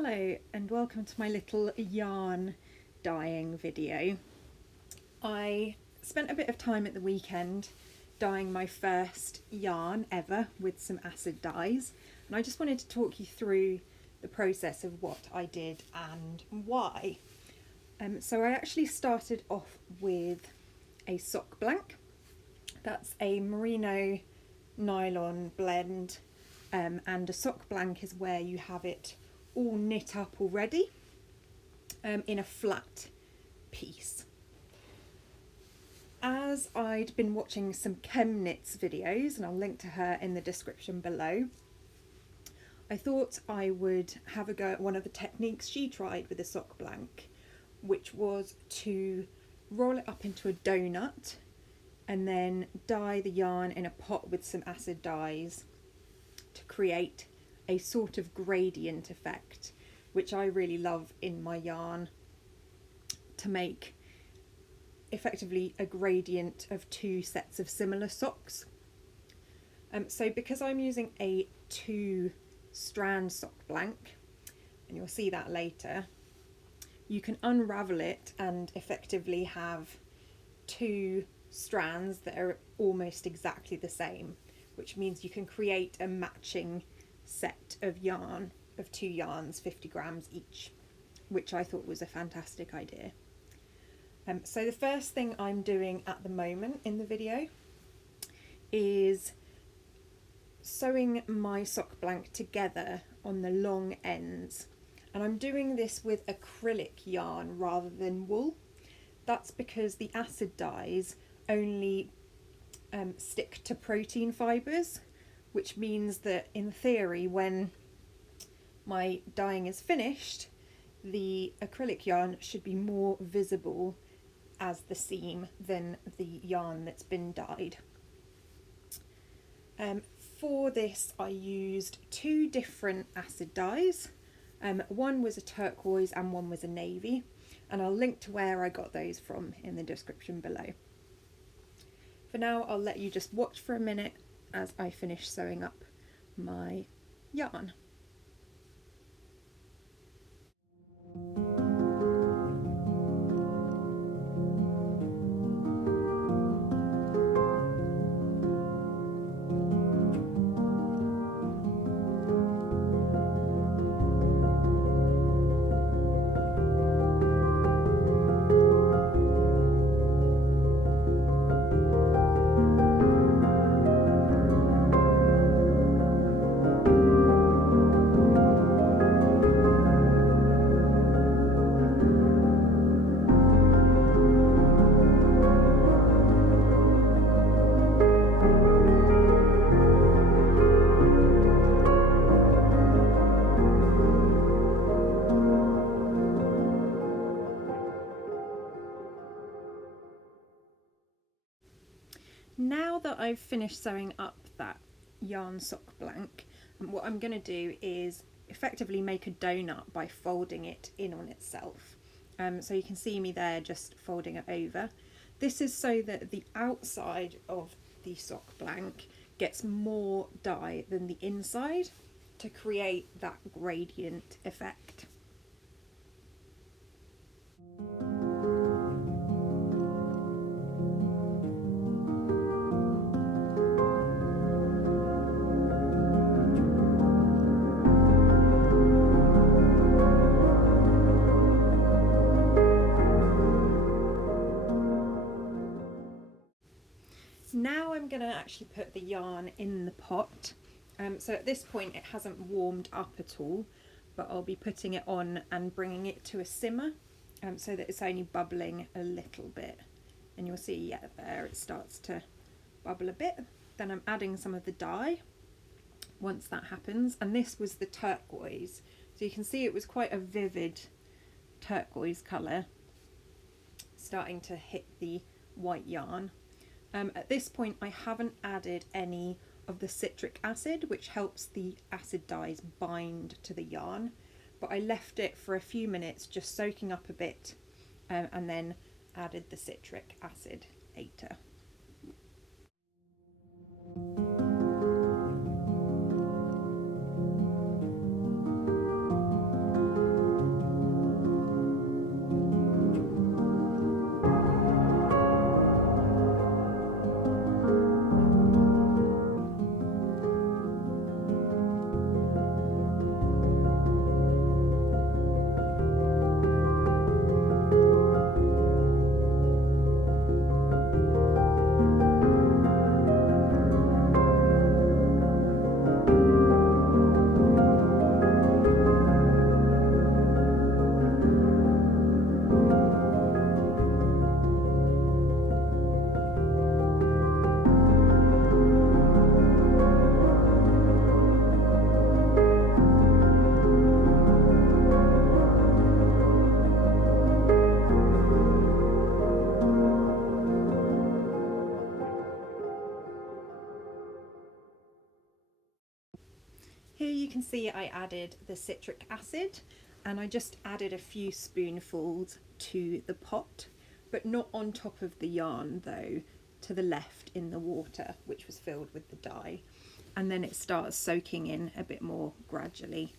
Hello and welcome to my little yarn dyeing video. I spent a bit of time at the weekend dyeing my first yarn ever with some acid dyes, and I just wanted to talk you through the process of what I did and why. So I actually started off with a sock blank. That's a merino nylon blend, and a sock blank is where you have it all knit up already in a flat piece. As I'd been watching some Chem Knits videos, and I'll link to her in the description below, I thought I would have a go at one of the techniques she tried with a sock blank, which was to roll it up into a donut and then dye the yarn in a pot with some acid dyes to create a sort of gradient effect, which I really love in my yarn, to make effectively a gradient of two sets of similar socks. So because I'm using a 2-strand sock blank, and you'll see that later, you can unravel it and effectively have two strands that are almost exactly the same, which means you can create a matching set of yarn, of 2 yarns, 50 grams each, which I thought was a fantastic idea. So the first thing I'm doing at the moment in the video is sewing my sock blank together on the long ends, and I'm doing this with acrylic yarn rather than wool. That's because the acid dyes only stick to protein fibres, which means that in theory when my dyeing is finished, the acrylic yarn should be more visible as the seam than the yarn that's been dyed. For this I used 2 different acid dyes. One was a turquoise and one was a navy, and I'll link to where I got those from in the description below. For now, I'll let you just watch for a minute as I finish sewing up my yarn. Now that I've finished sewing up that yarn sock blank, what I'm going to do is effectively make a donut by folding it in on itself. So you can see me there just folding it over. This is so that the outside of the sock blank gets more dye than the inside to create that gradient effect. Now I'm going to actually put the yarn in the pot. So at this point it hasn't warmed up at all, but I'll be putting it on and bringing it to a simmer, so that it's only bubbling a little bit. And you'll see, yeah, there it starts to bubble a bit. Then I'm adding some of the dye once that happens, and this was the turquoise. So you can see it was quite a vivid turquoise colour, starting to hit the white yarn. At this point I haven't added any of the citric acid, which helps the acid dyes bind to the yarn, but I left it for a few minutes just soaking up a bit, and then added the citric acid later. Here you can see I added the citric acid, and I just added a few spoonfuls to the pot, but not on top of the yarn though, to the left in the water, which was filled with the dye. And then it starts soaking in a bit more gradually.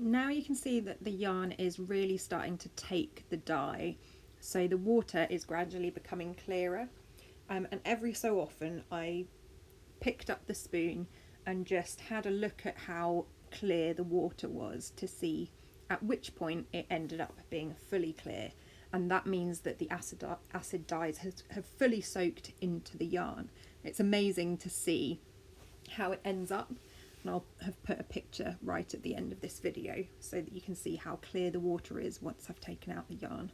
Now you can see that the yarn is really starting to take the dye, so the water is gradually becoming clearer, and every so often I picked up the spoon and just had a look at how clear the water was to see at which point it ended up being fully clear. and that means that the acid dyes have fully soaked into the yarn. It's amazing to see how it ends up, and I'll have put a picture right at the end of this video so that you can see how clear the water is once I've taken out the yarn.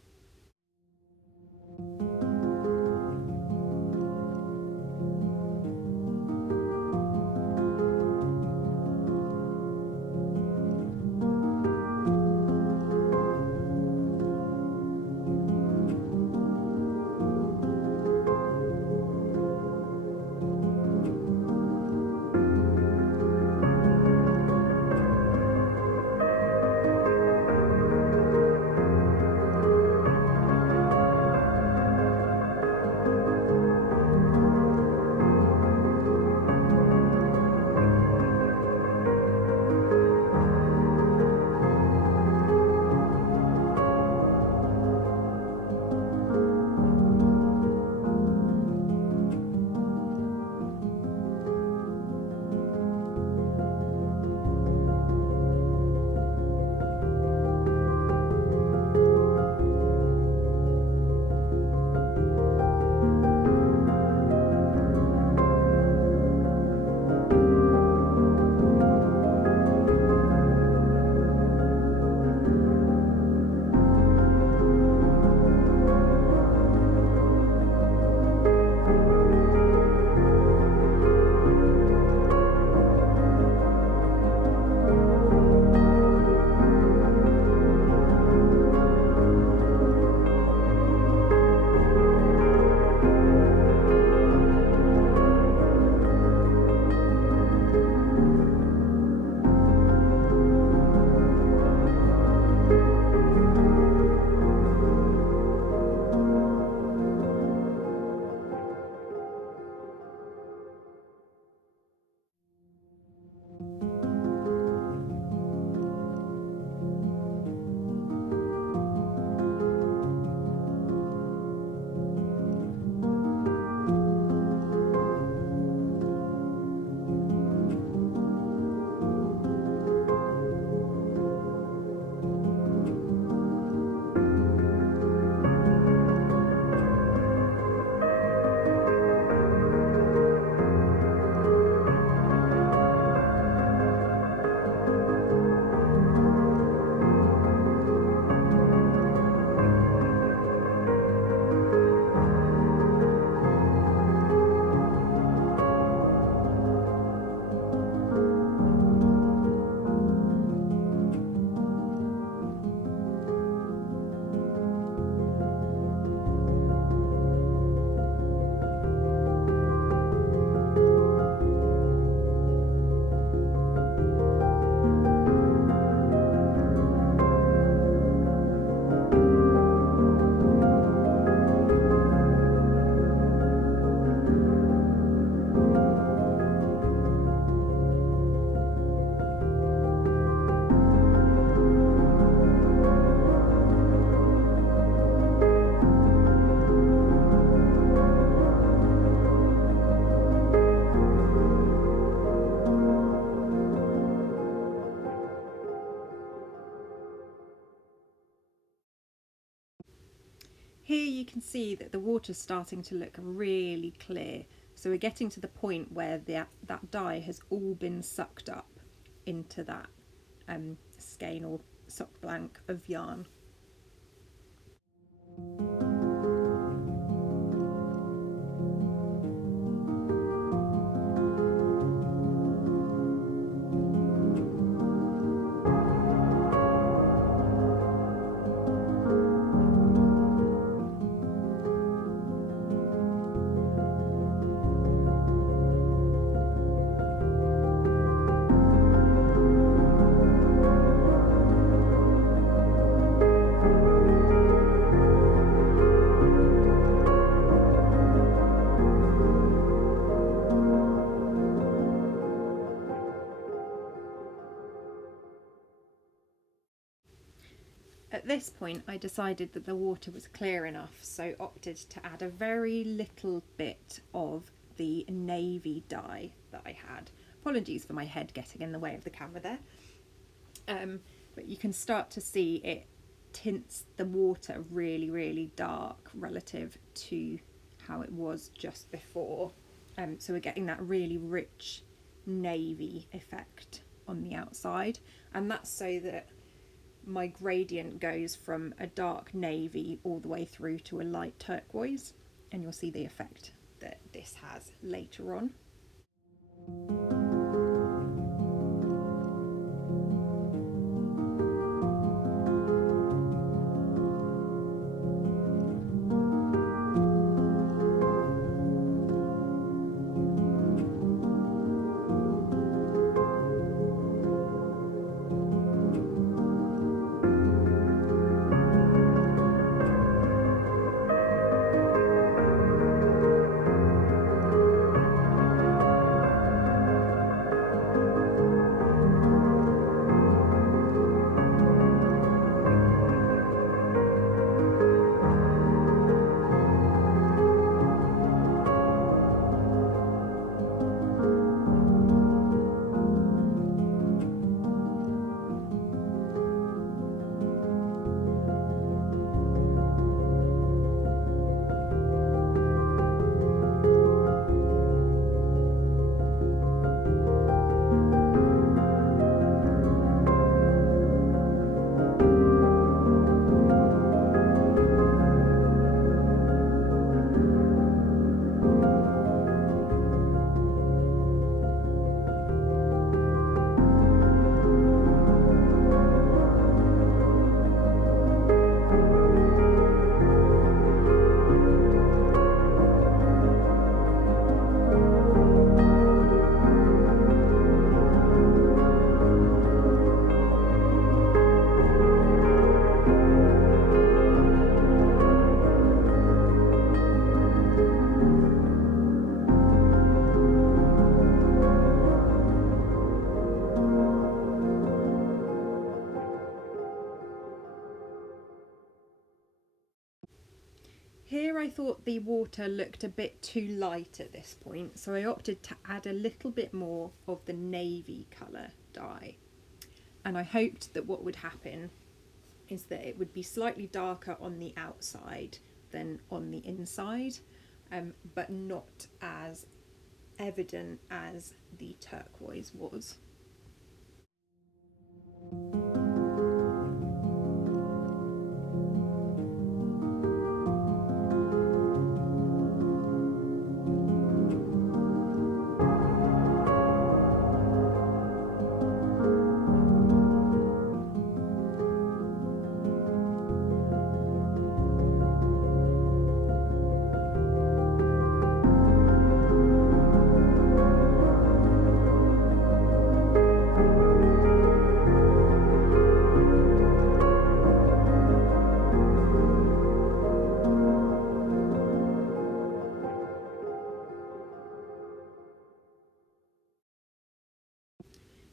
Here you can see that the water's starting to look really clear. So we're getting to the point where that dye has all been sucked up into that skein or sock blank of yarn. At this point I decided that the water was clear enough, so opted to add a very little bit of the navy dye that I had. Apologies for my head getting in the way of the camera there. But you can start to see it tints the water really, really dark relative to how it was just before. So we're getting that really rich navy effect on the outside, and that's so that my gradient goes from a dark navy all the way through to a light turquoise, and you'll see the effect that this has later on. Here I thought the water looked a bit too light at this point, so I opted to add a little bit more of the navy colour dye. And I hoped that what would happen is that it would be slightly darker on the outside than on the inside, but not as evident as the turquoise was.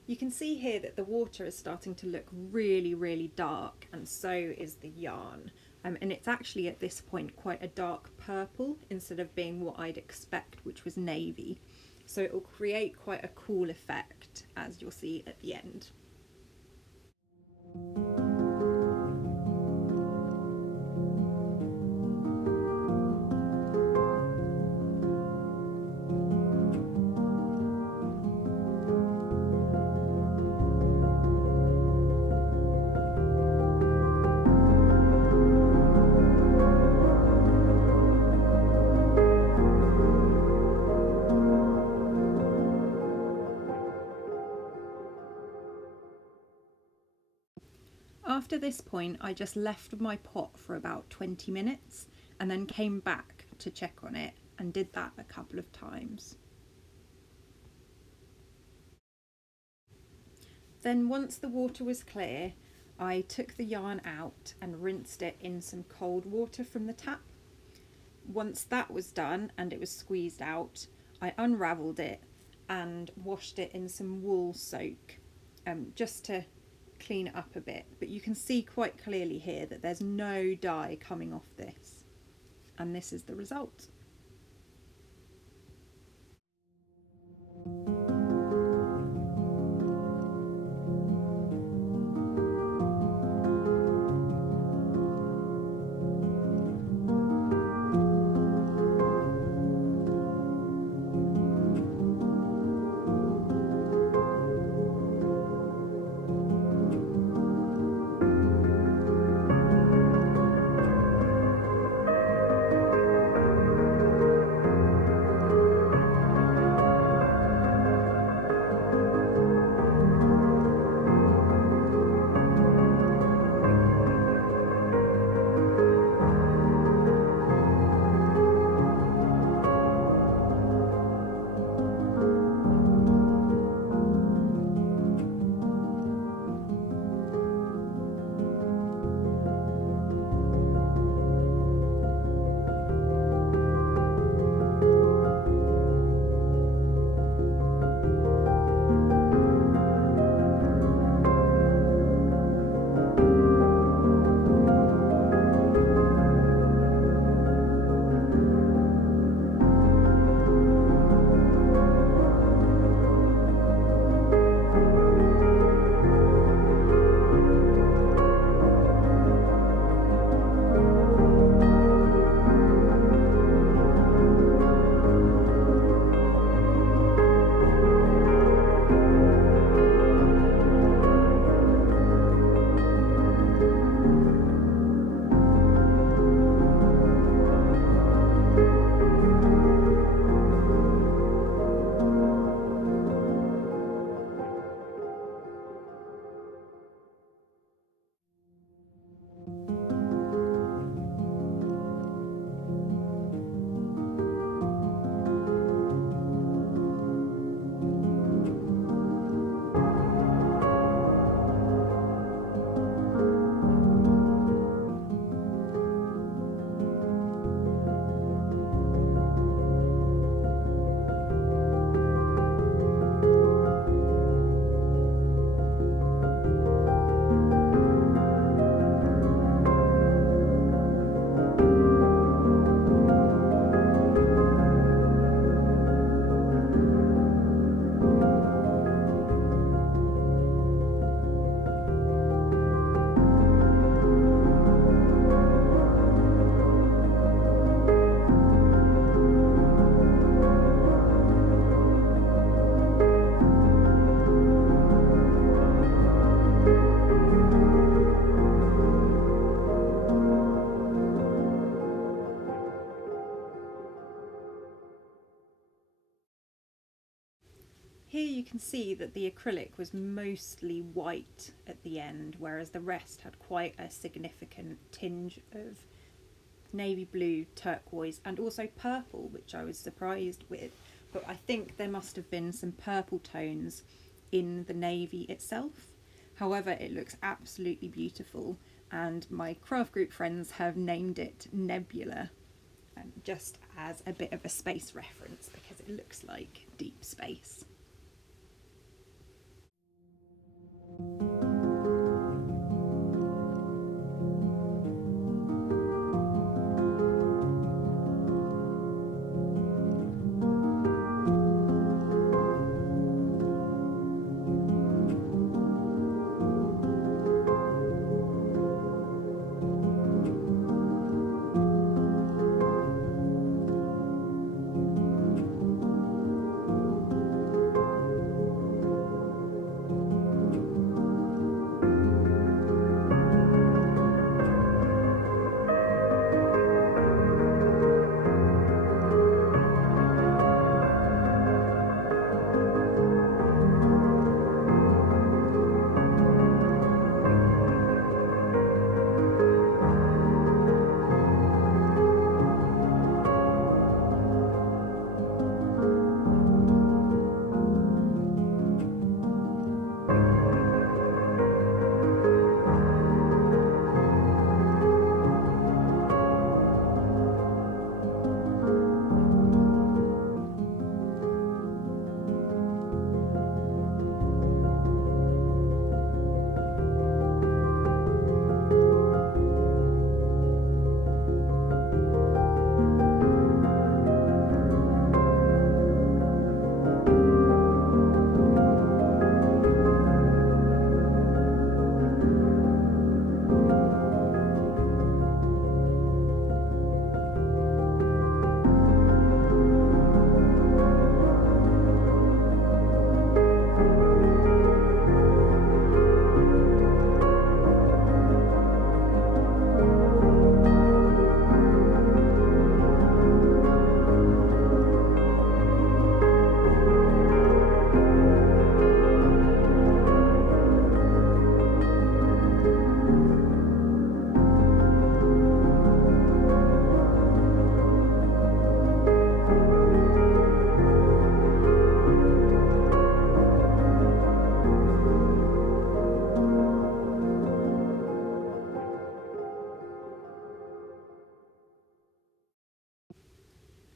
You can see here that the water is starting to look really, really dark, and so is the yarn. And it's actually at this point quite a dark purple instead of being what I'd expect, which was navy. So it will create quite a cool effect, as you'll see at the end. After this point, I just left my pot for about 20 minutes and then came back to check on it and did that a couple of times. Then once the water was clear, I took the yarn out and rinsed it in some cold water from the tap. Once that was done and it was squeezed out, I unravelled it and washed it in some wool soak, just to clean it up a bit. But you can see quite clearly here that there's no dye coming off this, and this is the result. Here you can see that the acrylic was mostly white at the end, whereas the rest had quite a significant tinge of navy blue, turquoise, and also purple, which I was surprised with. But I think there must have been some purple tones in the navy itself. However, it looks absolutely beautiful, and my craft group friends have named it Nebula, just as a bit of a space reference because it looks like deep space.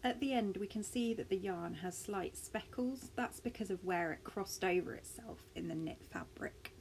At the end we can see that the yarn has slight speckles. That's because of where it crossed over itself in the knit fabric.